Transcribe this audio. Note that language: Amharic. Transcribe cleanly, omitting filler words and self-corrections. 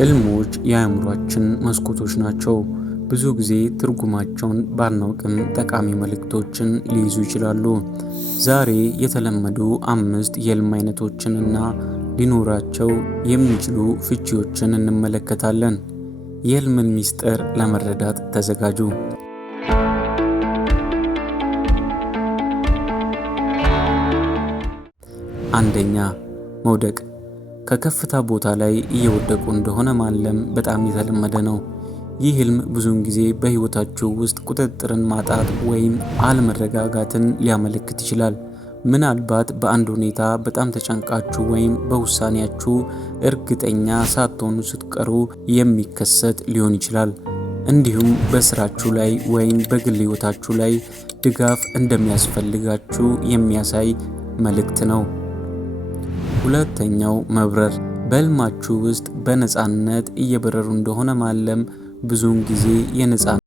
ህልሞች የአእምሯችን መስኮቶች ናቸው። ብዙ ጊዜ ትርጉማቸውን ባናውቅም ጠቃሚ መልእክቶችን ሊይዙ ይችላሉ። ዛሬ የተለመዱ 5 የህልም አይነቶችንና ሊኖራቸው የሚችሉ ፍቺዎችን እንመለከታለን። የህልምን ምስጢር ለመረዳት ተዘጋጁ። አንደኛ፣ መውደቅ። ከከፍታ ቦታ ላይ እየወደቁ እንደሆነ ማለም በጣም የተለመደ ነው። ይህ ህልም ብዙውን ጊዜ በህይወታችሁ ውስጥ ቁጥጥርን ማጣት ወይም አለመረጋጋትን ሊያመለክት ይችላል። ምናልባት በአንድ ሁኔታ በጣም ተጨንቃችሁ ወይም በውሳኔያችሁ እርግጠኛ ሳትሆኑ ስትቀሩ የሚከሰት ሊሆን ይችላል። እንዲሁም በስራችሁ ላይ ወይም በግል ህይወታችሁ ላይ ድጋፍ እንደሚያስፈልጋችሁ የሚያሳይ መልእክት ነው። ሁለተኛው፣ መብረር። በህልማችሁ ውስጥ በነፃነት እየበረሩ እንደሆነ ማለም ብዙውን ጊዜ የነፃነት